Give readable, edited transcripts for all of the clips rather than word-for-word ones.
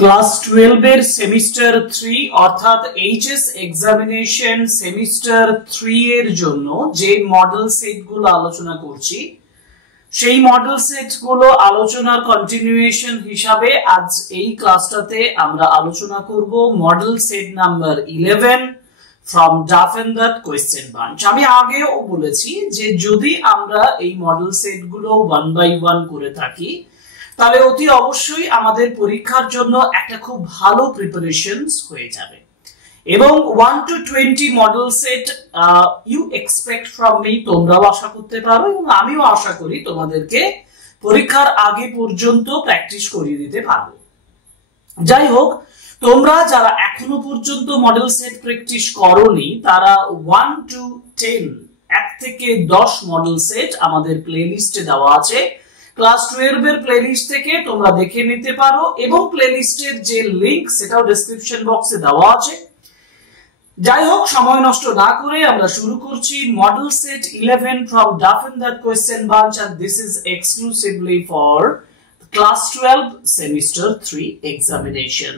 Class 12 এর semester 3 অর্থাৎ HS examination semester 3 এর জন্য যে মডেল সেটগুলো আলোচনা করছি সেই মডেল সেটগুলো আলোচনার কন্টিনিউয়েশন হিসাবে আজ এই ক্লাসটাতে আমরা আলোচনা করব model set number 11 from Duff and That question bunch। আমি আগেও বলেছি যে যদি আমরা এই মডেল সেটগুলো 1 by 1 করে থাকি তাহলে অতি অবশ্যই আমাদের পরীক্ষার জন্য একটা খুব ভালো প্রিপারেশনস হয়ে যাবে এবং 1 to 20 model set you expect from me, তোমরাও আশা করতে পারো এবং আমিও আশা করি তোমাদেরকে পরীক্ষার আগে পর্যন্ত প্র্যাকটিস করিয়ে দিতে পারবো। যাই হোক, তোমরা যারা এখনো পর্যন্ত মডেল সেট প্র্যাকটিস করোনি তারা 1 to 10 এক থেকে 10 মডেল সেট আমাদের প্লেলিস্টে দেওয়া আছে। ক্লাস 12 এর প্লেলিস্ট থেকে তোমরা দেখে নিতে পারো এবং প্লেলিস্টের যে লিংক সেটাও ডেসক্রিপশন বক্সে দেওয়া আছে। যাই হোক, সময় নষ্ট না করে আমরা শুরু করছি model set 11 from Duff and That question bunch, and this is exclusively for class 12 semester 3 examination.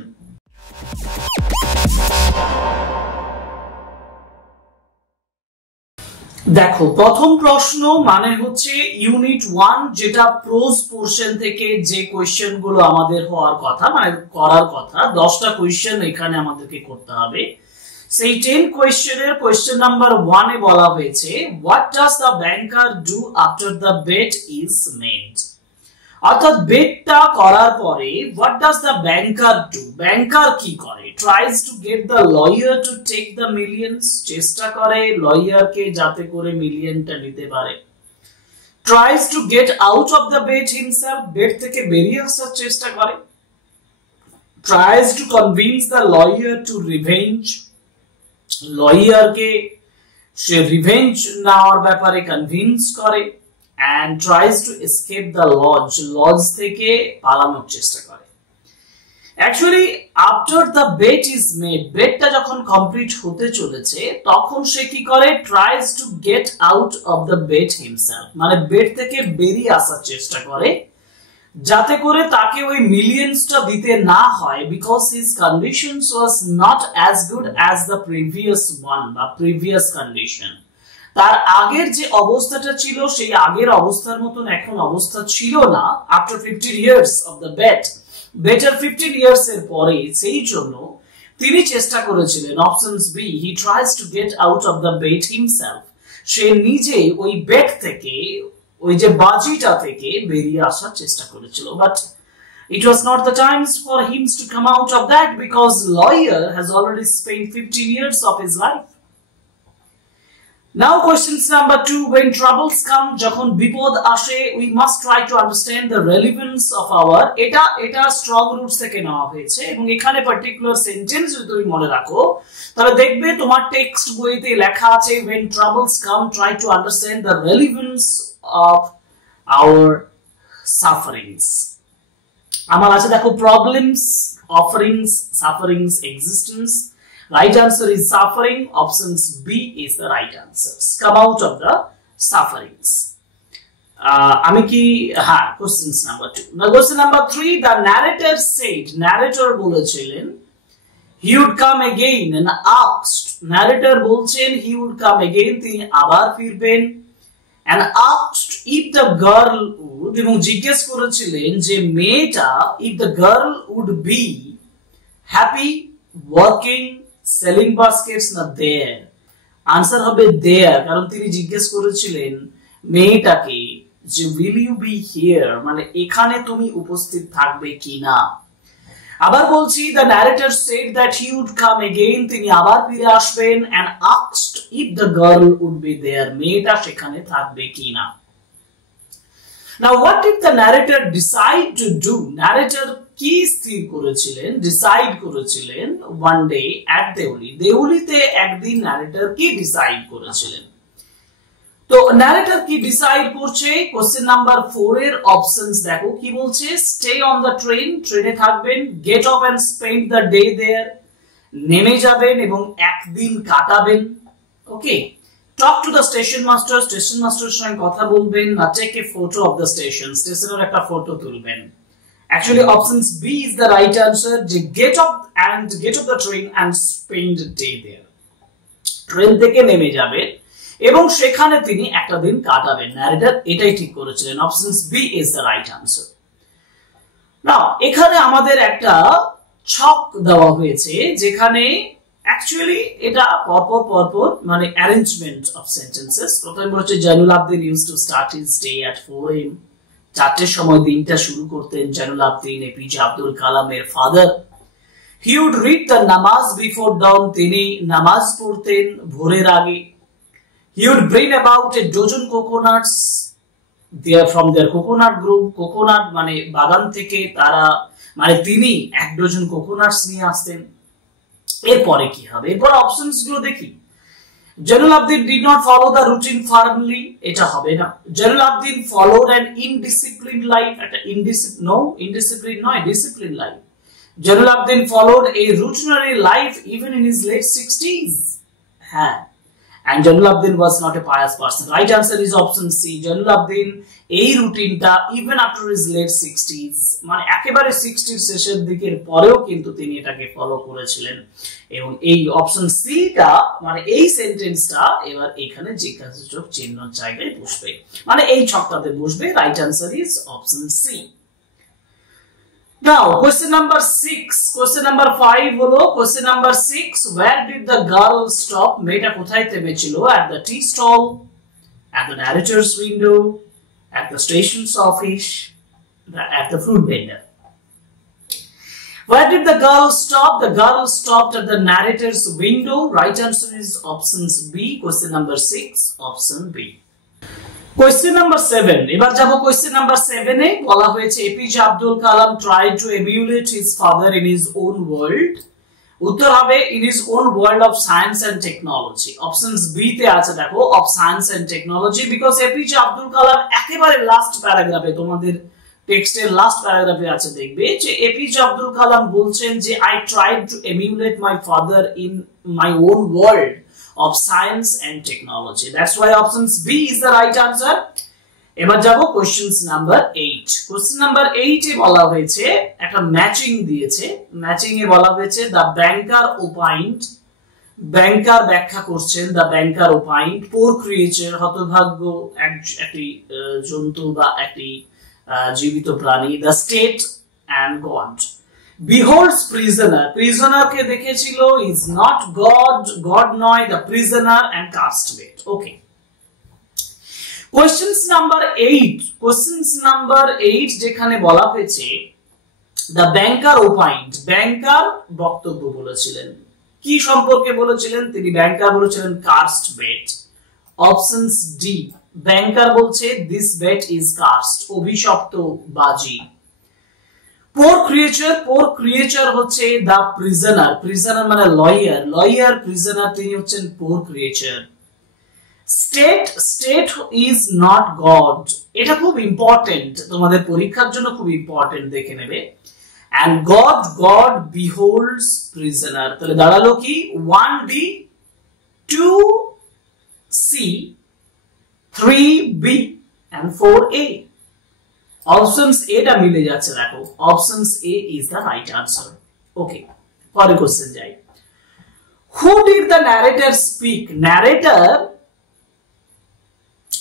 দেখো, প্রথম প্রশ্ন মানে হচ্ছে ইউনিট 1 যেটা প্রোজ পোরশন থেকে যে কোশ্চেন গুলো আমাদের হওয়ার কথা, মানে করার কথা 10টা কোশ্চেন এখানে আমাদেরকে করতে হবে। সেই 10 কোশ্চেনের কোশ্চেন নাম্বার 1 এ বলা হয়েছে what does the banker do after the bet is made. অর্থাৎ বেটটা করার পরে what does the banker do, banker কি করে? Tries to get the lawyer to take the millions, চেষ্টা করে লয়ারকে যাতে করে মিলিয়নটা নিতে পারে। Tries to get out of the bet himself, bet থেকে বেরিয়ে আসার চেষ্টা করে। Tries to convince the lawyer to revenge, লয়ারকে সে রিভেঞ্জ নেওয়ার ব্যাপারে কনভিন্স করে। and tries to escape the lodge, lodge থেকে পালানোর চেষ্টা করে। Actually after the bet is made, betটা যখন কমপ্লিট হতে চলেছে তখন সে কি করে? tries to get out of the bet himself, মানে বেট থেকে বেরিয়ে আসার চেষ্টা করে যাতে করে তাকে ওই মিলিয়নসটা দিতে না হয়, because his conditions was not as good as the previous one বা previous condition। তার আগের যে অবস্থাটা ছিল সেই আগের অবস্থার মতন এখন অবস্থা ছিল না। After 15 years of the bet, বেটার 15 ইয়ার্স এর পরে সেই জন্য তিনি চেষ্টা করেছিলেন options B, he tries to get out of the bet himself, সে নিজে ওই বেট থেকে ওই যে বাজিটা থেকে বেরিয়ে আসার চেষ্টা করেছিল। But it was not the times for him to come out of that because lawyer has already spent 15 years of his life. Now questions number 2, when troubles come, যখন বিপদ আসে, we must try to understand the relevance of our, এটা strong roots থেকে নেওয়া হয়েছে এবং এখানে particular sentence যদি তুমি মনে রাখো তাহলে দেখবে তোমার টেক্সট বইতে লেখা আছে when troubles come try to understand the relevance of our sufferings। আমার আছে দেখো problems, offerings, sufferings, existence। Right answer is suffering. Options B is the right answer. Come out of the sufferings. আমি কি questions number 2. Now question number 3, the narrator said, narrator বলেছিলেন he would come again and asked, narrator বলছেন he would come again, তিনি আবার ফিরবেন, and asked if the girl would, এবং জিজ্ঞেস করেছিলেন যে মেয়েটা if the girl would be happy working selling baskets না there, আনসার হবে there, কারণ তিনি জিজ্ঞেস করেছিলেন মেয়েটাকে যে will you be here, মানে এখানে তুমি উপস্থিত থাকবে কিনা। আবার বলছি the narrator said that he would come again, তিনি আবার ফিরে আসবেন, and asked if the girl would be there, মেয়েটা সেখানে থাকবে কিনা। Now what did the narrator decide to do? narrator কি স্থির করেছিলেন, ডিসাইড করেছিলেন one day at দেউলি, দেউলিতে একদিন narrator কি ডিসাইড করেছিলেন। তো narrator কি ডিসাইড করছে, কোশ্চেন নাম্বার 4 এর অপশনস দেখো কি বলছে, স্টে অন দ্য ট্রেন, ট্রেনে থাকবেন, get off and spend the day there, নেমে যাবেন এবং একদিন কাটাবেন, okay, talk to the station master, station মাস্টারের সঙ্গে কথা বলবেন, না take a photo of the station, স্টেশনের একটা ফটো তুলবেন, Actually options B is the right answer. Get off the train and spend a day there. Train থেকে নেমে যাবে এবং সেখানে তিনি একটা দিন কাটাবেন। ন্যারেটর এটাই ঠিক করেছিলেন। Options B is the right answer. Now এখানে আমাদের একটা ছক দেওয়া হয়েছে যেখানে অ্যাকচুয়ালি এটা পরপর মানে অ্যারেঞ্জমেন্ট অফ সেন্টেন্সেস। প্রথমে বলেছে Jainul Abdeen used to start his day at 4 AM, 4টের সময় দিনটা শুরু করতেন জয়নুল আবদিন এপিজে আব্দুল কালামের father. He would read the namaz before dawn, তিনি নামাজ পড়তেন ভোরের আগে। He would bring about a dozen coconuts there from their coconut group, coconut মানে বাগান থেকে তারা মানে তিনি 1 ডজন কোকোনাটস নিয়ে আসতেন। এরপরে কি হবে? এরপর অপশনস গুলো দেখি। জয়নুল আবদিন did not follow the routine firmly, এটা হবে না। জয়নুল আবদিন followed an indisciplined life, একটা indisciplined নয়, disciplined life. Jainul Abidin followed a routinary life even in his late 60s. And Jainul Abidin was not a pious person. Right answer is option C. Jainul Abidin এই রুটিনটা even after his late 60s মানে একেবারে 60 শেষের দিকের পরেও কিন্তু তিনি এটাকে ফলো করেছিলেন। এবং এই অপশন সি টা মানে এই সেন্টেন্সটা এবার এখানে জিজ্ঞাসাসূচক চিহ্নের জায়গায় বসবে, মানে এই ছকটাতে বসবে। Right answer is option C. Now, question number 6. Question number 5 হলো question number 6. Where did the girl stop? মেয়েটা কোথায় থেমেছিল? At the tea stall, at the narrator's window, at the station's office, at the fruit vendor. Where did the girl stop? The girl stopped at the narrator's window. Right answer is options B. Question number 6, option B. Question number 7. এবার যাব question number 7 এ। বলা হয়েছে APJ Abdul Kalam tried to emulate his father in his own world. উত্তর হবে in his own world of science and technology. Options B তে আছে দেখো of science and technology, because APJ Abdul Kalam একেবারে লাস্ট প্যারাগ্রাফে তোমাদের টেক্সটের লাস্ট প্যারাগ্রাফে আছে দেখবে যে এপিজে আব্দুল কালাম বলছেন যে I tried to emulate my father in my own world of science and technology. That's why options B is the right answer. এবার যাব questions number 8. Question number 8 এ বলা হয়েছে একটা ম্যাচিং দিয়েছে। ম্যাচিং এ বলা হয়েছে the banker opined, ব্যাংকার ব্যাখ্যা করছেন, the banker opined, poor creature হতভাগ্য একটি জন্তু বা একটি জীবিত প্রাণী, the state and God. Beholds prisoner, prisoner কে দেখেছিল is not God, God নয়, the prisoner and castmate. Okay. Questions number 8. Questions number 8 যেখানে বলা হয়েছে the banker opined, banker বক্তব্য বলেছিলেন। কি সম্পর্কে বলেছিলেন? তিনি ব্যাংকার বলেছিলেন cast bet. Options D. ব্যাংকার বলছে this bet is cast, অভিশপ্ত বাজি। Poor creature হচ্ছে the prisoner মানে lawyer prisoner, তিনি হচ্ছেন poor creature. State is not God, এটা খুব ইম্পর্টেন্ট, তোমাদের পরীক্ষার জন্য খুব ইম্পর্টেন্ট, দেখে নেবে। And God beholds prisoner, তাহলে দাঁড়ালো কি 1D 2C 3B and 4A. Options A টা মিলে যাচ্ছে দেখো। Options A is the right answer. Okay, পরের কোশ্চেন যাই। Who did the narrator speak? Narrator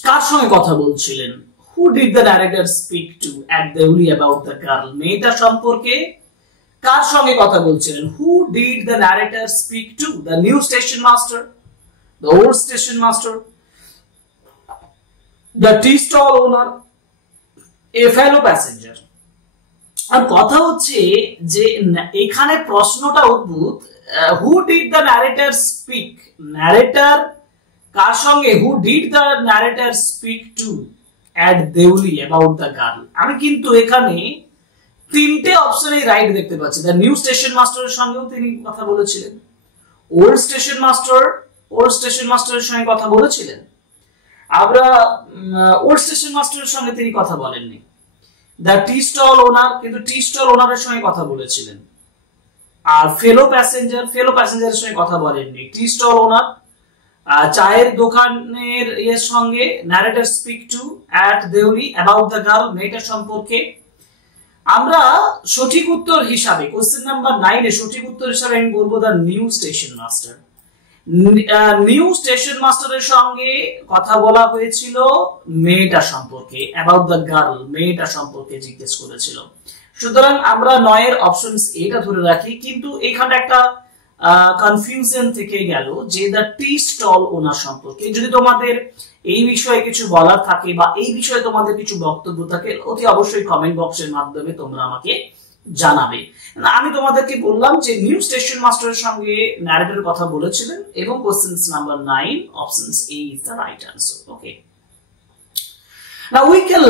কার সঙ্গে কথা বলছিলেন? Who did the narrator speak to at Deoli about the girl? মেয়েটা সম্পর্কে কার সঙ্গে কথা বলছিলেন? Who did the narrator speak to? The new station master, the old station master, the tea stall owner, a fellow passenger. আর কথা হচ্ছে যে এখানে প্রশ্নটা অদ্ভুত। Who did the narrator speak? narrator কার সঙ্গে? Who did the narrator speak to at Deoli about the girl? আমি কিন্তু এখানে তিনটে অপশনে রাইট দেখতে পাচ্ছি। দ্য নিউ স্টেশন মাস্টারের সঙ্গেও তিনি কথা বলেছিলেন, ওল্ড স্টেশন মাস্টারের সঙ্গে কথা বলেছিলেন, আমরা ওল্ড স্টেশন মাস্টারের সঙ্গে তিনি কথা বলেননি। দ্য টি স্টল ওনার, কিন্তু টি স্টল ওনারের সঙ্গে কথা বলেছিলেন। আর ফেলো প্যাসেঞ্জারের সঙ্গে কথা বলেননি। টি স্টল ওনার, চায়ের দোকানের এর সঙ্গে narrator speak to at Deuli about the girl, মেয়েটার সম্পর্কে। আমরা সঠিক উত্তর হিসাবে কোশ্চেন নাম্বার 9 এ সঠিক উত্তর হিসাবে আমি বলবো the new station master. New station মাস্টারের সঙ্গে কথা বলা হয়েছিল মেয়েটা সম্পর্কে, অ্যাবাউট দ্য গার্ল, মেয়েটা সম্পর্কে জিজ্ঞেস করেছিল। সুতরাং আমরা 9 এর অপশনস এটা ধরে রাখি, কিন্তু এখানে একটা কনফিউশন থেকে গেল যে দ্য টি স্টল ওনার সম্পর্কে। যদি তোমাদের এই বিষয়ে কিছু বলার থাকে বা এই বিষয়ে তোমাদের কিছু বক্তব্য থাকে, অতি অবশ্যই কমেন্ট বক্সের মাধ্যমে তোমরা আমাকে জানাবে। আমি তোমাদেরকে বললাম যে নিউ স্টেশন মাস্টারের সঙ্গে ন্যারেটরের কথা বলেছিলেন এবং questions number 9 options A is the right answer. Okay, now we can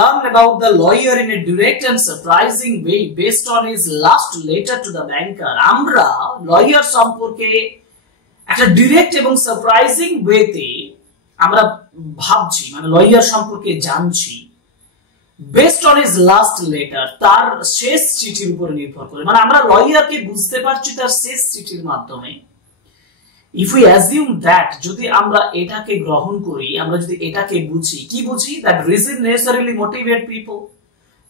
learn about the lawyer in a direct and surprising way based on his last letter to the banker. আমরা lawyer সম্পর্কে একটা direct এবং surprising ওয়েতে আমরা ভাবছি, মানে lawyer সম্পর্কে জানছি based on his last letter, তার শেষ চিঠির উপরে নির্ভর করে। মানে আমরা লয়ারকে বুঝতে পারছি তার শেষ চিঠির মাধ্যমে। ইফ উই অ্যাজিউম দ্যাট, যদি আমরা এটাকে গ্রহণ করি, আমরা যদি এটাকে বুঝি, কি বুঝি? That reason necessarily motivate people,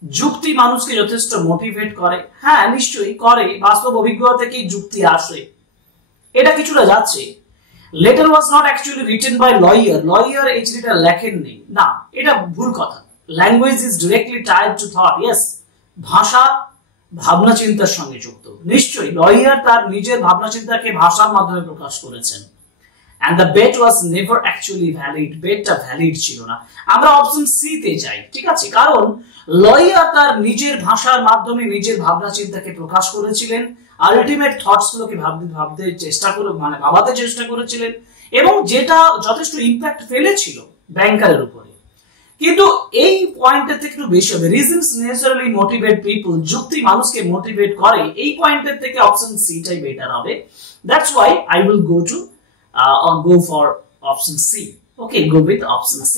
যুক্তি মানুষকে যথেষ্ট মোটিভেট করে। হ্যাঁ, নিশ্চয়ই করে, বাস্তব অভিজ্ঞতা থেকেই যুক্তি আসে, এটা কিছুটা যাচ্ছে। Letter was not actually written by lawyer, lawyer এই চিঠিটা লেখেননি, না, এটা ভুল কথা। Language is directly tied to thought, yes, ভাষা ভাবনা চিন্তার সঙ্গে যুক্ত। নিশ্চয়ই লয়ার তার নিজের ভাবনা চিন্তাকে ভাষার মাধ্যমে প্রকাশ করেছেন। and the bet was never actually valid, বেটটা ভ্যালিড ছিল না। আমরা অপশন সি তে যাই, ঠিক আছে, কারণ লয়ার তার নিজের ভাষার মাধ্যমে নিজের ভাবনা চিন্তাকে প্রকাশ করেছিলেন, আলটিমেট থটস গুলোকে ভাবতে চেষ্টা করে, মানে ভাবাতে চেষ্টা করেছিলেন, এবং যেটা যথেষ্ট ইম্প্যাক্ট ফেলেছিল ব্যাংকারের উপরে। কিন্তু এই পয়েন্টের থেকে একটু বেশি হবে, রিজনস নেসেসারিলি মোটিভেট পিপল, যুক্তি মানুষকে মোটিভেট করে, এই পয়েন্টের থেকে অপশন সি টাই বেটার হবে। That's why I will go for option C. Okay, go with option C.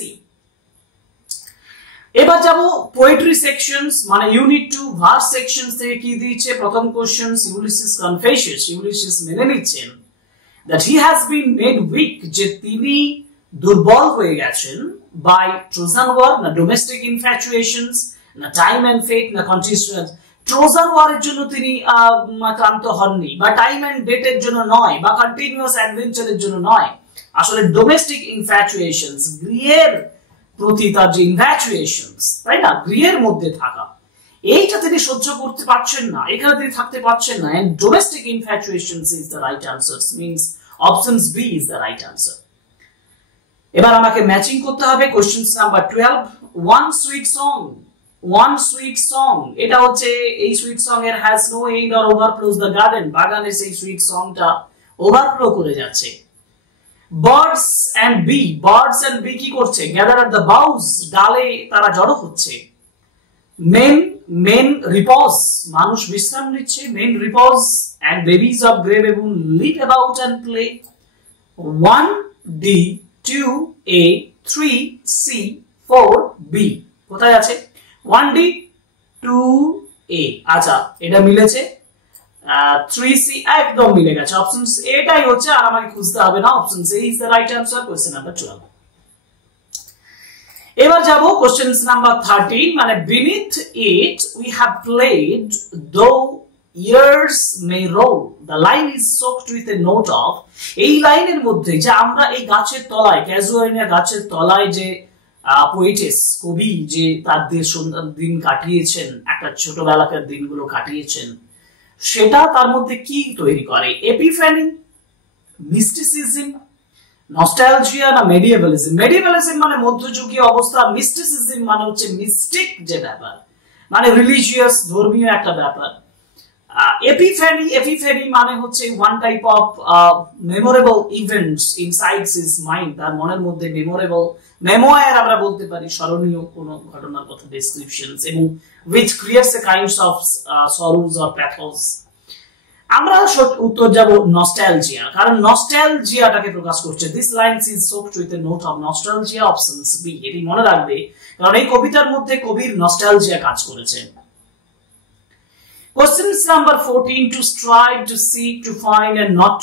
এবার যাব পোয়েট্রি সেকশনস, মানে ইউনিট 2 ভার্স সেকশনস থেকে কি দিয়েছে। প্রথম কোশ্চেন, ইউলিসিস কনফেসেস, ইউলিসিস মেনে নিচ্ছেন that he has been made weak, যে তিনি দুর্বল হয়ে গেছেন by Trojan War, না ডোমেস্টিক ইনফ্যাচুয়েশনস, না টাইম এন্ড ফেট, না কন্টিনিউয়াস। ট্রোজান ওয়ারের জন্য তিনি ক্লান্ত হননি, বা টাইম এন্ড ডেটের জন্য নয়, বা কন্টিনিউয়াস অ্যাডভেঞ্চারের জন্য নয়। আসলে ডোমেস্টিক ইনফ্যাচুয়েশনস, গৃহের প্রতি তার যে ইনফ্যাচুয়েশনস, তাই না, গৃহের মধ্যে থাকা, এইটা তিনি সহ্য করতে পারছেন না, এখানে তিনি থাকতে পারছেন না। And domestic infatuations is the right answer, means option B is the right answer. এবার আমাকে ম্যাচিং করতে হবে। Question number 12, one sweet song, one sweet song, এটা হচ্ছে এই সুইট সং এর has no end or overflows the garden, বাগানের সেই সুইট সংটা ওভারফ্লো করে যাচ্ছে। Birds and bee, birds and bee কি করছে? গ্যাদার এট দ্য বাউস, ডালে তারা জড়ো হচ্ছে। মেন রিপোজ, মানুষ বিশ্রাম নিচ্ছে, men repose, and babies of grey baboon live about and play. 1D 2A 3C 4B, কোথায় আছে? 1D 2A, আচ্ছা এটা মিলেছে। 3C একদম মিলে গেছে, অপশন এটাই হচ্ছে, আর আমাকে খুঁজতে হবে না, option C is the right answer, question number 12। এবার যাব কোশ্চেন নাম্বার 13, মানে beneath it we have played though years may roll, the line is soaked with a note of, এই লাইনের মধ্যে যে আমরা এই গাছের তলায়, ক্যাজুয়ালিয়া গাছের তলায় যে পোয়েটেস, কবি যে তার দিন কাটিয়েছেন, একটা ছোটবেলাকার দিনগুলো কাটিয়েছেন, সেটা তার মধ্যে কি তৈরি করে? এপিফ্যানি, মিস্টিসিজম, নস্টালজিয়া, না মেডিয়েভালিজম? মেডিয়েভালিজম মানে মধ্যযুগীয় অবস্থা, মিস্টিসিজম মানে হচ্ছে মিস্টিক যে ব্যাপার, মানে রিলিজিয়াস ধর্মীয় একটা ব্যাপার। এপিফ্যানি মানে হচ্ছে one type of memorable events insides his mind, তার মনের মধ্যে মেমোরেবল, মেমোয়ার আমরা বলতে পারি, স্মরণীয় কোন ঘটনার কথা, ডেসক্রিপশনস, এবং which creates a kinds of sorrows or pathos। আমরা উত্তর যাব নস্টালজিয়া, কারণ নস্টালজিয়াটাকে প্রকাশ করছে। This lines is soaked with a note of nostalgia, option B, এটি মনে রাখবে, কারণ এই কবিতার মধ্যে কবির নস্টালজিয়া কাজ করেছে। Questions number 14, to strive, to seek, to find, and not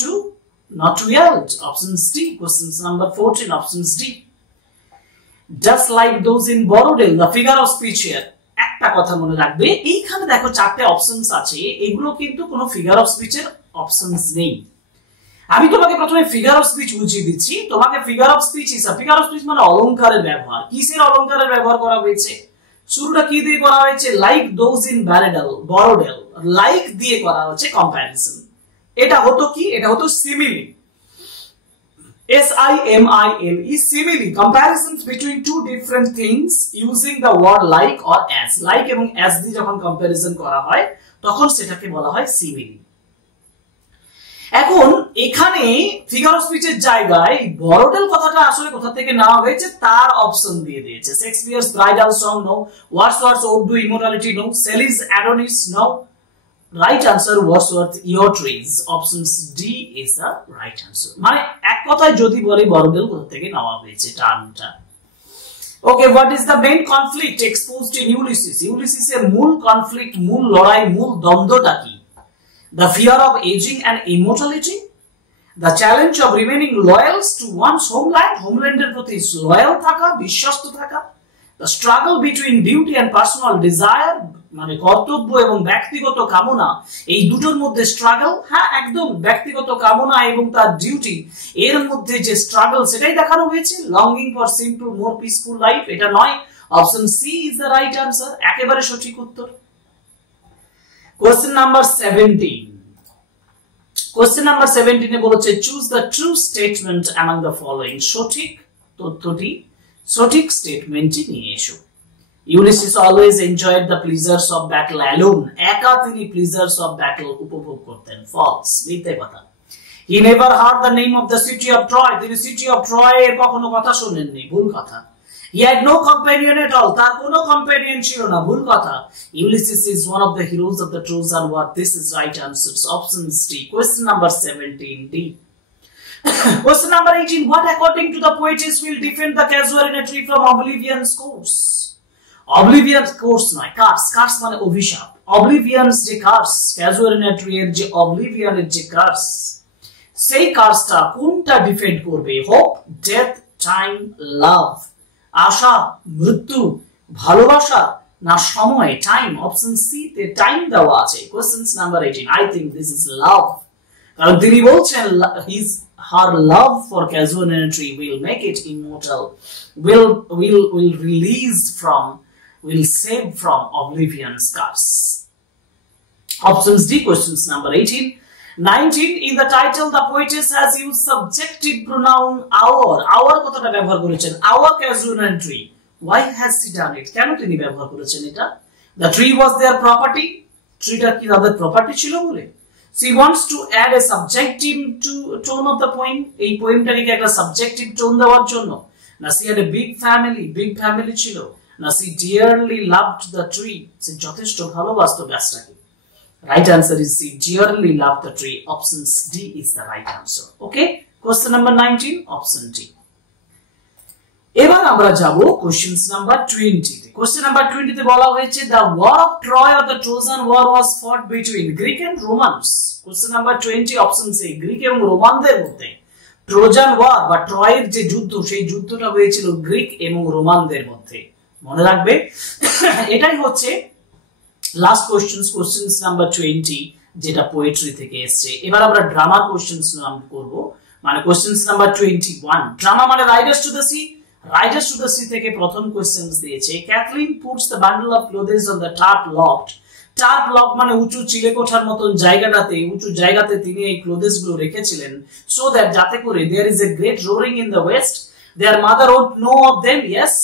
to yield, options D. Questions number 14, options D. Just like those in Borodale, the figure of speech here, একটা কথা মনে রাখবে, এইখানে দেখো চারটে অপশনস আছে, এগুলো কিন্তু কোনো ফিগার অফ স্পিচের অপশনস নেই। আমি তোমাকে প্রথমে ফিগার অফ স্পিচ বুঝিয়ে দিচ্ছি। তোমাকে figure of speech figure of speech মানে অলংকারের ব্যবহার। কিসের অলংকারের ব্যবহার করা হয়েছে? শুরুটা কি দিয়ে করা হয়েছে? লাইক দোজ ইন বরোডেল, লাইক দিয়ে করা হচ্ছে কম্প্যারিজন। এটা হতো কি? এটা হতো simile, SIMILE, simile, comparisons between two different things using the word like or as. Like এবং as দিয়ে যখন কম্প্যারিজন করা হয় তখন সেটাকে বলা হয় সিমিলি। এখন এখানে ফিগার অফ স্পিচের জায়গায় বরোডেল কথাটা আসলে কোথা থেকে নেওয়া হয়েছে তার অপশন দিয়ে দিয়েছে। Shakespeare's bridal song no, Wordsworth's ode to immortality no, Shelley's Adonis no. Right answer Wordsworth Year Trees. Option D is the right answer. মানে এক কথায় যদি বলি বরোডেল কোথা থেকে নেওয়া হয়েছে টার্মটা। Okay, what is the main conflict exposed in Ulysses? Ulysses এর মূল কনফ্লিক্ট, মূল লড়াই, মূল দ্বন্দ্বটা কি? The fear of aging and immortality, the challenge of remaining loyal to one's homeland, হোমল্যান্ডের প্রতি লয়াল থাকা, বিশ্বস্ত থাকা, the struggle between duty and personal desire, মানে কর্তব্য এবং ব্যক্তিগত কামনা, এই দুটোর মধ্যে স্ট্রাগল। হ্যাঁ, একদম ব্যক্তিগত কামনা এবং তার ডিউটি এর মধ্যে যে স্ট্রাগল সেটাই দেখানো হয়েছে। Longing for simple more peaceful life, এটা নয়, option C is the right answer, একেবারে সঠিক উত্তর। কোশ্চেন নাম্বার 17, কোশ্চেন নাম্বার 17 এ বলেছে choose the true statement among the following, সঠিক তথ্যটি, সঠিক স্টেটমেন্টটি নিয়ে এসো। Ulysses always enjoyed the pleasures of battle alone. একা তিনি pleasures of battle উপভোগ করতেন। False, মিথ্যে কথা। He never heard the name of the city of Troy. তিনি city of Troy এর কখনো কথা শুনেননি, ভুল কথা। He had no companion at all. তার কোনো companion ছিল না, ভুল কথা। Ulysses is one of the heroes of the Trojan War. This is right answer. Option D. Question number 17 D. Question number 18. What according to the poetess will defend the casualty from oblivion's course? Oblivion course নয়, curse, curse মানে অভিশাপ। অবলিভিয়ানস যে curse, casualty এর যে অবলিভিয়ানের যে curse, সেই কার্সটা কোনটা defend করবে? হোপ, ডেথ, টাইম, লাভ, আশা, মৃত্যু, ভালোবাসা না সময়, টাইম। অপশন সি তে টাইম দেওয়া আছে। Question number 18, I think this is love, কারণ তিনি বলছেন her love for casuality will make it immortal, will release from, will save from oblivion's curse. Options D. Questions number 18. 19. In the title, the poetess has used subjective pronoun our. Our কথাটা ব্যবহার করেছেন, our casualty. Why has she done it? কেন তিনি ব্যবহার করেছেন এটা? The tree was their property. ট্রিটা কি তাদের প্রপার্টি ছিল বলে? She wants to add a subjective tone of the poem. এই পোয়েমটাকে একটা সাবজেক্টিভ টোন দেওয়ার জন্য। না she had a big family ছিল। না she dearly loved the tree. সে যথেষ্ট ভালোবাসতো গাছটাকে। Right answer is she dearly loved the tree. Option D is the right answer. Okay? Question number 19, option D. এবার আমরা যাব কোশ্চেনস নাম্বার 20 তে। Question number 20 তে বলা হয়েছে the war of Troy or the Trojan war was fought between Greek and Romans. Question number 20, option C, Greek এবং রোমানদের মধ্যে ট্রোজান ওয়ার বা ট্রয়ের যে যুদ্ধ, সেই যুদ্ধটা হয়েছিল গ্রিক এবং রোমানদের মধ্যে। মনে রাখবে, এটাই হচ্ছে লাস্ট কোশ্চেনস নাম্বার 20, যেটা পোয়েট্রি থেকে এসেছে। এবার আমরা ড্রামা কোশ্চেনস করব, মানে কোশ্চেনস নাম্বার 21। ড্রামা মানে riders to the sea. Riders to the sea থেকে প্রথম কোশ্চেনস দিয়েছে। Cathleen puts the bundle of clothes on the turf loft. Turf loft মানে উঁচু চিলেকোঠার মতন জায়গাটাতে, উঁচু জায়গাতে তিনি এই ক্লোথেস গুলো রেখেছিলেন, সো দ্যাট যাতে করে there is a great roaring in the west, their mother won't know of them. Yes,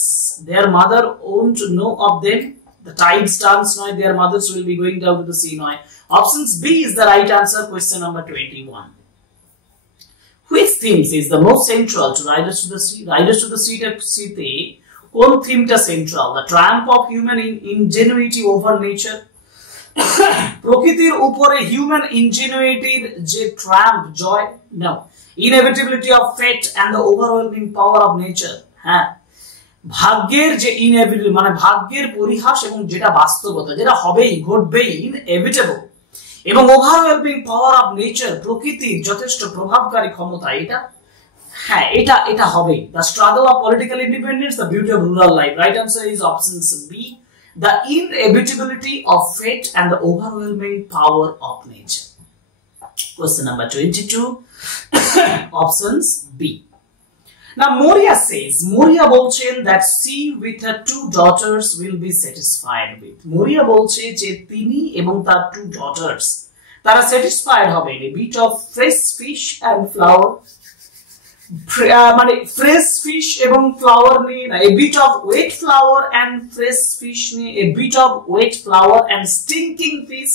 their mother won't know of them. The tides turns নয়, their mothers will be going down to the sea নয়। Options B is the right answer. Question number 21. Which themes is the most central to Riders to the Sea? Riders to the Sea তে কোন থিমটা central? The triumph of human ingenuity over nature. প্রকৃতির উপরে human ইনজেনুইটির যে trump, জয়, no. Inevitability of fate and the overwhelming power of nature. হ্যাঁ, ভাগ্যের যে ইনএভিটেবল মানে ভাগ্যের পরিহাস এবং যেটা বাস্তবতা, যেটা হবেই, ঘটবেই, ইনএভিটেবল, এবং ওভারওয়েলমিং পাওয়ার অফ নেচার, প্রকৃতির যথেষ্ট প্রভাবকারী ক্ষমতা, এটা হ্যাঁ এটা হবে। The struggle of political independence, the beauty of rural life. Right answer is option B, The inevitability of fate and the overwhelming power of nature. Question number 22. Options B. Now Moria says, Moria bolchen that she with her 2 daughters will be satisfied with. Moria bolche je tini ebong tar 2 daughters tara satisfied hobe a bit of fresh fish and flour. মানে fresh fish এবং flour নিয়ে না, a bit of wet flour and fresh fish নিয়ে, a bit of wet flour and stinking fish.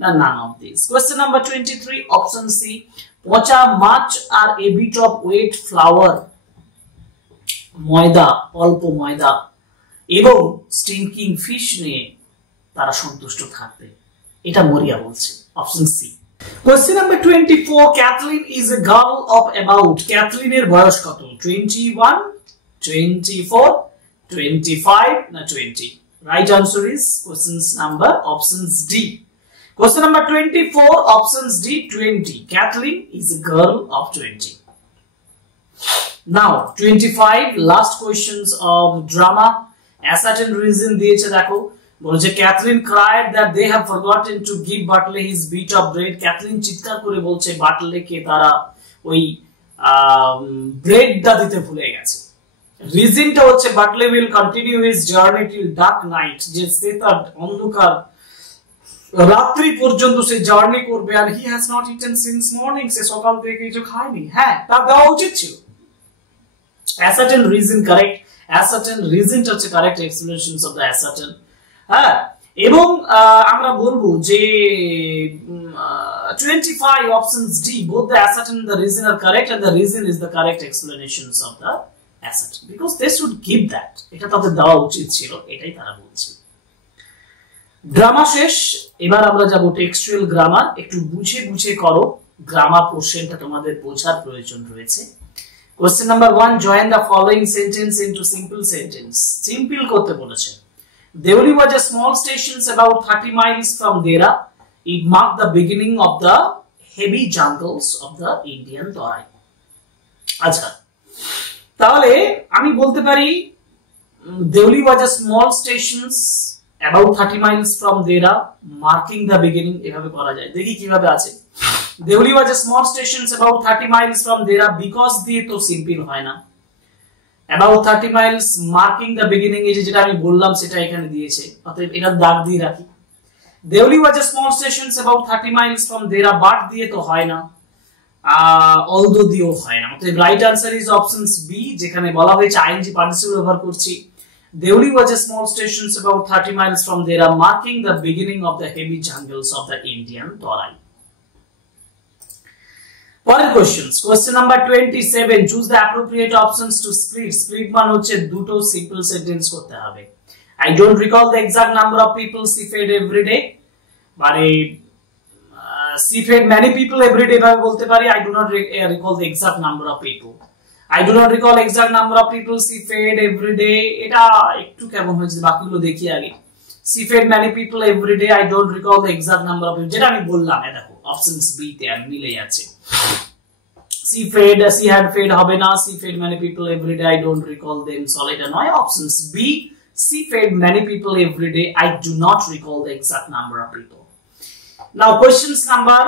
না, none of these. Question number 23, option C. পচা মাছ আর a bit of wet flour, ময়দা, অল্প ময়দা এবং স্টিংকিং ফিশ নিয়ে তারা সন্তুষ্ট থাকবে, এটা মরিয়া বলছে। Option C. Question number 24. Kathleen is a girl of about. Kathleen এর বয়স কত? 21, 24, 25 না 20? Right answer is questions number options D. Question number 24, options D, 20. Kathleen is a girl of 20. Now 25, last questions of drama. A certain reason দিয়েছে দেখো, বলছে Kathleen cried that they have forgotten to give Bartley his bit of bread. Kathleen চিৎকার করে বলছে বাটলে কে তারা ওই ব্রেডটা দিতে ভুলে গেছে। রিজনটা হচ্ছে বাটলে will continue his journey till dark night, যে সে তার অন্ধকার রাত্রি পর্যন্ত সে জার্নি করবে, and he has not eaten since morning, সে সকাল থেকে কিছু খায়নি। হ্যাঁ, তার দেওয়া উচিত ছিল। A certain reason correct, a certain reason হচ্ছে correct explanations of the a certain। হ্যাঁ, এবং আমরা বলবো যে 25 options D, both the a certain and the reason are correct, and the reason is the correct explanations of the a certain, because they should give that, এটা তাদের দেওয়া উচিত ছিল, এটাই তারা বলছে। গ্রামার শেষ, এবার আমরা যাব টেক্সচুয়াল গ্রামার। একটু বুঝে বুঝে করো, গ্রামার পোরশনটা তোমাদের বোঝার প্রয়োজন রয়েছে। Question number 1, join the following sentence into simple sentence. Simple করতে বলেছে। Deoli was a small station about 30 miles from Dera. It marked the beginning of the heavy jungles of the Indian Tarai. আচ্ছা, তাহলে আমি বলতে পারি Deoli was a small station about 30 miles from Dera, marking the beginning, এভাবে করা যায়। দেখি কিভাবে আছে। Deoli was a small station about 30 miles from Dera, because দিয়ে তো সিম্পল হয় না। About 30 miles, marking the beginning, এই যেটা আমি বললাম সেটা এখানে দিয়েছে, অতএব এটা দাগ দিয়ে রাখি। Deoli was a small station about 30 miles from Dera, but দিয়ে তো হয় না, although দিয়েও হয় না, অতএব right answer is options B, যেখানে বলা হয়েছে আইএনজি পার্টিসিপল ব্যবহার করছি। Deoli was a small station about 30 miles from Dera, marking the beginning of the heavy jungles of the Indian Tarai. পরের questions, question number 27, choose the appropriate options two split. Split মানে হচ্ছে দুটো simple sentence করতে হবে। I don't recall the exact number of people she fed every day, মানে she fed many people every day ভাবে বলতে পারি। I do not recall the exact number of people. I do not recall exact number of people she fed every day, এটা একটু কেমন হয়েছে, বাকিগুলো দেখি আগে। She fed many people every day, I don't recall the exact number of people, যেটা আমি বললাম, দেখো অপশনস বি তে আর মিলে যাচ্ছে। She had fed হবে না, she fed many people every day, I don't recall them, so এটা নয়। Options B, she fed many people every day, I do not recall the exact number of people. Now questions number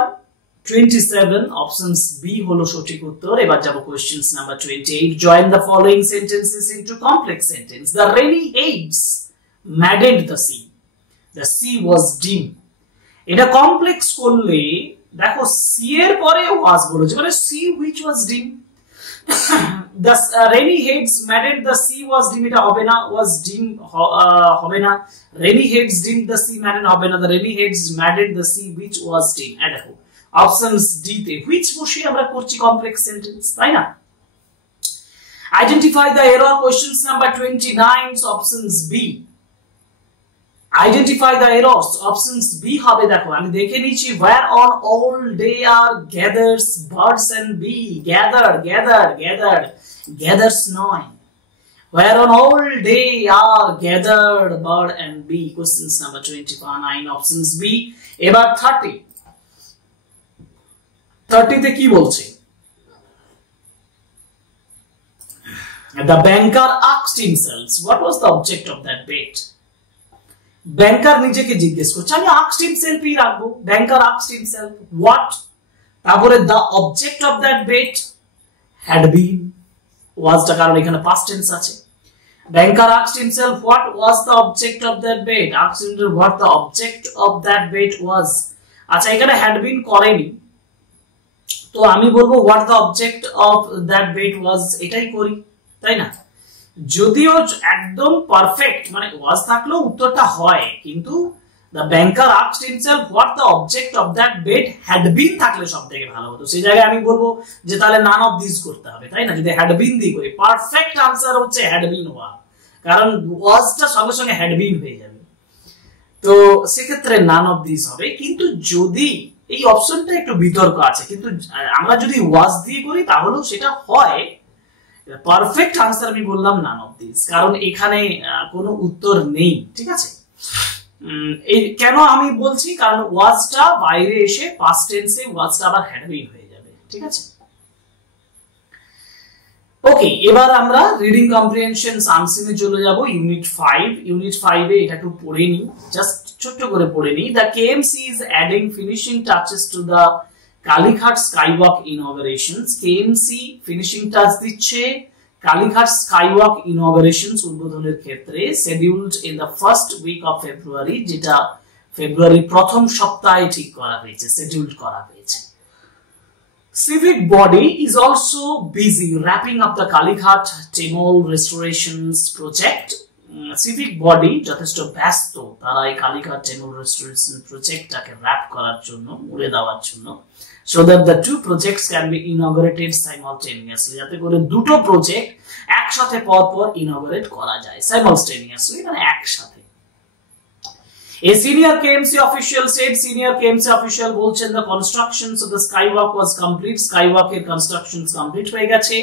27, options B হলো সঠিক উত্তর। এবার যাব questions number 28, join the following sentences into complex sentence. The rainy haze maddened the sea. The sea was dim. এটা complex করলে দেখো C এর পরে ওয়াজ বলেছে, মানে C which was dim. The rainy haze maddened the sea was dim, এটা হবে না, was dim হবে না। rainy haze dimmed the sea maddened হবে না, the rainy haze maddened the sea which was dim। এটা দেখো অপশনস ডি তে which বসিয়ে আমরা করছি কমপ্লেক্স সেন্টেন্স, তাই না? Identify the error, questions number 29, options B. Identify the errors, options B হবে। দেখো আমি দেখে নিয়েছি, where on all day are gathers birds and bee, gathers নয়, where on all day are gathered bird and bee, questions number 29, options B। এবার 30 তে কি বলছে? The banker asked himself, what was the object of that bet? ব্যাংকার নিজেকে জিজ্ঞেস করছে, আমি asked himself ই রাখবো, ব্যাংকার asked himself what, তারপরে the object of that bet had been, was টা কারণ এখানে past tense আছে। Banker asked himself what was the object of that bet, asked himself what the object of that bet was। আচ্ছা এখানে had been করেনি, তো আমি বলবো what the object of that bet was, এটাই করি, তাই না? যদিও একদম পারফেক্ট মানে was থাকলেও উত্তরটা হয়, কিন্তু the banker asked himself what the object of that bet had been থাকলে সবথেকে ভালো হতো। সেই জায়গায় আমি বলবো যে তাহলে none of these করতে হবে, তাই না? যদি had been দিয়ে করি, পারফেক্ট আনসার হচ্ছে had been হওয়া, কারণ was টা সঙ্গে সঙ্গে had been হয়ে যাবে, তো সেক্ষেত্রে none of these হবে। কিন্তু যদি এই অপশনটা একটু বিতর্ক আছে, কিন্তু আমরা যদি was দিয়ে করি তাহলেও সেটা হয়। পারফেক্ট আনসার আমি বললাম none of these, কারণ এখানে কোনো উত্তর নেই, ঠিক আছে? এই কেন আমি বলছি, কারণ was টা বাইরে এসে past tense এ was টা আবার had been হয়ে যাবে, ঠিক আছে? ওকে, এবার আমরা রিডিং কম্প্রিহেনশন সামসিনে চলে যাব। ইউনিট 5 এ এটা একটু পড়ে নি, জাস্ট ছোট করে পড়ে নি। The KMC is adding finishing touches to the Kalighat skywalk inaugurations. KMC finishing touch দিচ্ছে কালীঘাট স্কাইওয়াক ইনঅগারেশনস উদ্বোধনের ক্ষেত্রে, scheduled in the first week of February, যেটা ফেব্রুয়ারির প্রথম সপ্তাহে ঠিক করা হয়েছে, শিডিউলড করা হয়েছে। Civic body is also busy wrapping up the Kalighat Temple restorations project. Civic body যথেষ্ট ব্যস্ত, তারা এই কালীঘাট টেম্পল রেস্টোরেশন প্রজেক্টটাকে র‍্যাপ করার জন্য, মুড়ে দেওয়ার জন্য, so that the two projects can be inaugurated simultaneously, যাতে করে দুটো প্রজেক্ট একসাথে পরপর ইনঅগারেট করা যায়, simultaneously মানে একসাথে। A senior KMC official said, senior KMC official বলছেন the constructions of the skywalk was complete, skywalk এর constructions complete হয়ে গেছে,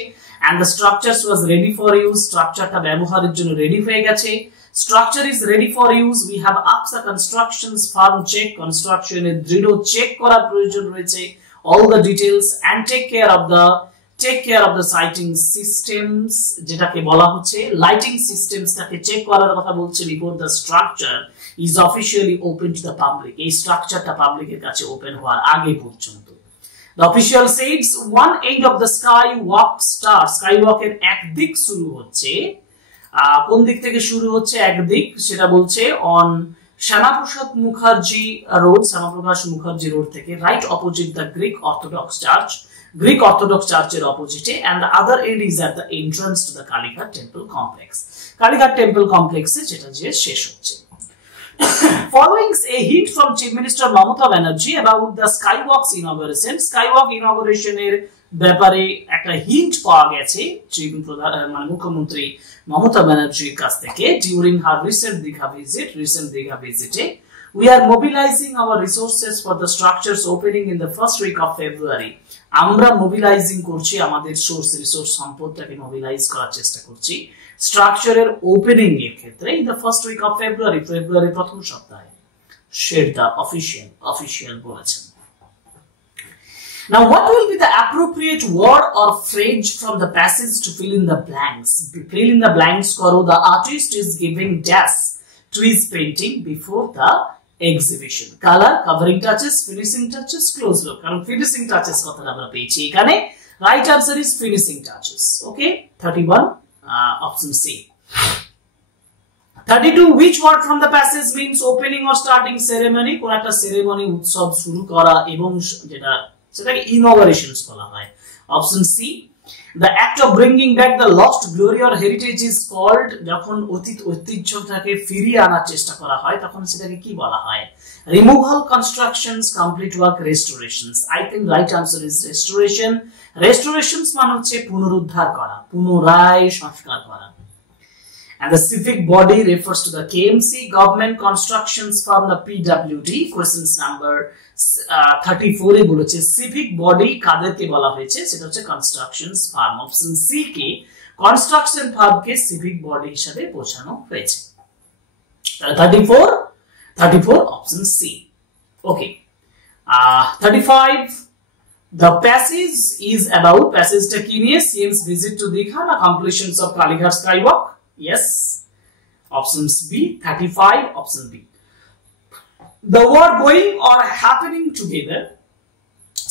and the structures was ready for use, স্ট্রাকচারটা ব্যবহারের জন্য রেডি হয়ে গেছে। Structure is ready for use, we have asked the constructions firm check, construction এর দৃঢ় চেক করার প্রয়োজন রয়েছে, all the details, and take care of the sighting systems, যেটাকে বলা হচ্ছে লাইটিং সিস্টেমসটাকে চেক করার কথা বলছে, before the structure is officially open to the public, এই স্ট্রাকচারটা পাবলিকের কাছে ওপেন হওয়ার আগে পর্যন্ত। The official says one end of the skywalk starts, skywalk এর একদিক শুরু হচ্ছে, কোন দিক থেকে শুরু হচ্ছে একদিক, সেটা বলছে on শ্যামাপ্রসাদ মুখার্জি রোড থেকে, right opposite the Greek orthodox church, Greek orthodox চার্চের অপোজিটে, and the other end is at the entrance to the Kalighat temple complex, Kalighat temple কমপ্লেক্সে যেটা যে শেষ হচ্ছে। Following a hint from Chief Minister Mamata Banerjee about the skywalk's inauguration, skywalk inauguration এর ব্যাপারে একটা হিন্ট পাওয়া গেছে মুখ্যমন্ত্রী মমতা ব্যানার্জির কাছ থেকে, during her recent Digha visit, we are mobilizing our resources for the structures opening in the first week of February, আমরা মোবিলাইজিং করছি, আমাদের রিসোর্স সম্পদটাকে মোবিলাইজ করার চেষ্টা করছি স্ট্রাকচারের ওপেনিং এর ক্ষেত্রে, in the first week of February, ফেব্রুয়ারির প্রথম সপ্তাহে, said the official বলেছেন। Now what will be the appropriate word or phrase from the passage to fill in the blanks? Fill in the blanks করো, the artist is giving dash to his painting before the exhibition. Color, covering touches, finishing touches, close look, কারণ finishing touches কথাটা আমরা পেয়েছি এখানে, right answer is finishing touches, okay? 31 option C. 32, which word from the passage means opening or starting ceremony? কোন একটা ceremony, উৎসব শুরু করা, এবং সেটাকে ইনঅগারেশনস বলা হয়। Option C, the act of bringing back the lost glory or heritage is called, যখন ঐতিহ্যটাকে ফিরিয়ে আনার চেষ্টা করা হয় তখন সেটাকে কি বলা হয়? Removal, constructions, complete work, restorations. I think right answer is restoration. Restorations মানে হচ্ছে পুনরুদ্ধার করা, পুনরায় সংস্কার করা। And the civic body refers to the KMC, government constructions firm the PWD. Questions number 34 এ বলেছে civic body কাদেরকে বলা হয়েছে, সেটা হচ্ছে constructions firm. Option C K construction firm কে civic body হিসেবে বোঝানো হয়েছে। 34 option C. Okay. 35, the passage is about, passage টা কি নিয়ে? CM's visit to Digha, the completions of Kalighat skywalk. Yes. Options B, 35, option B. the word going or happening together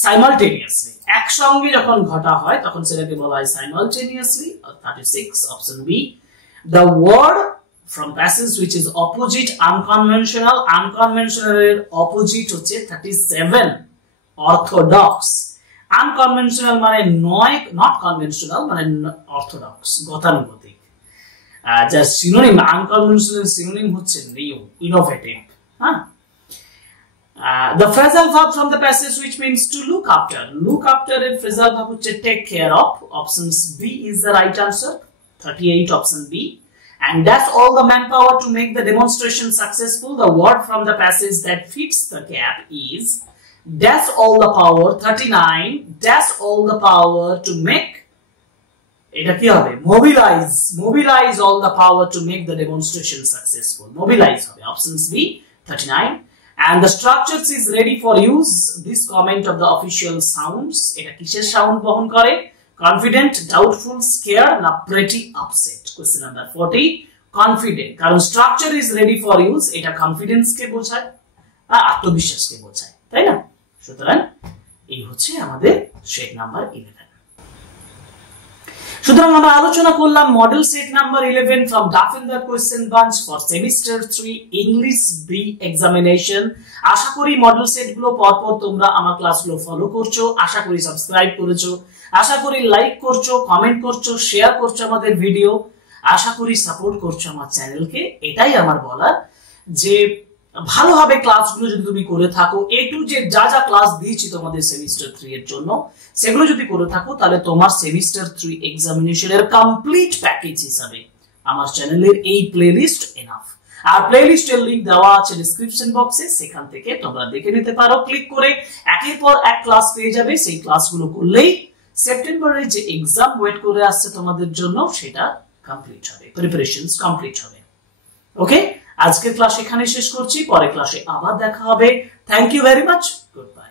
simultaneously, একসঙ্গে যখন ঘটা হয় তখন সেটাকে বলা হয় simultaneously. 36 option B. The word from passage which is opposite unconventional, unconventional এর opposite হচ্ছে 37 orthodox. Unconventional মানে নয়, not conventional মানে orthodox, গতানুগতিক। যার synonym unconventional synonym হচ্ছে new, innovative, হ্যাঁ। The phrasal verb from the passage which means to look after. Look after এর phrasal verb হচ্ছে take care of. Options B is the right answer. 38 option B. And that's all the manpower to make the demonstration successful. The word from the passage that fits the gap is that's all the power. 39. That's all the power to make. এটা কি হবে? Mobilize. Mobilize all the power to make the demonstration successful. Mobilize হবে. Options B. 39. And the structures is ready for use. This comment of the official sounds. এটা কিসের sound বহন করে? Confident, doubtful, scared, না pretty upset. Question number 40. Confident. কারণ structure is ready for use. এটা confidence কে বোঝায়, আত্মবিশ্বাসকে বোঝায়, তাই না? সুতরাং এই হচ্ছে আমাদের সেট নাম্বার 11। সুতরাং আমরা আলোচনা করলাম model set number 11 from Daffinder question bunch for semester 3 English B examination। আশা করি মডেল সেট গুলো পরপর তোমরা আমার ক্লাসগুলো ফলো করছো, আশা করি সাবস্ক্রাইব করেছো, আশা করি লাইক করছো, কমেন্ট করছো, শেয়ার করছো আমাদের ভিডিও, আশা করি সাপোর্ট করছো আমার চ্যানেলকে। এটাই আমার বলার, যে ভালোভাবে ক্লাসগুলো যদি তুমি করে থাকো, এ টু জেড যা যা ক্লাস দিয়েছি তোমাদের সেমিস্টার 3 এর জন্য, সেগুলো যদি করে থাকো, তাহলে তোমার সেমিস্টার 3 এক্সামিনেশনের কমপ্লিট প্যাকেজ হিসাবে আমার চ্যানেলের এই প্লেলিস্ট এনাফ। আর প্লেলিস্টের লিংক দেওয়া আছে ডেসক্রিপশন বক্সে, সেখান থেকে তোমরা দেখে নিতে পারো। ক্লিক করে একের পর এক ক্লাস পেয়ে যাবে। সেই ক্লাসগুলো করলেই সেপ্টেম্বরে যে এক্সাম ওয়েট করে আসছে তোমাদের জন্য, সেটা কমপ্লিট হবে, প্রিপারেশনস কমপ্লিট হবে। ওকে, আজকের ক্লাস এখানে শেষ করছি, পরের ক্লাসে আবার দেখা হবে। Thank you very much, good by.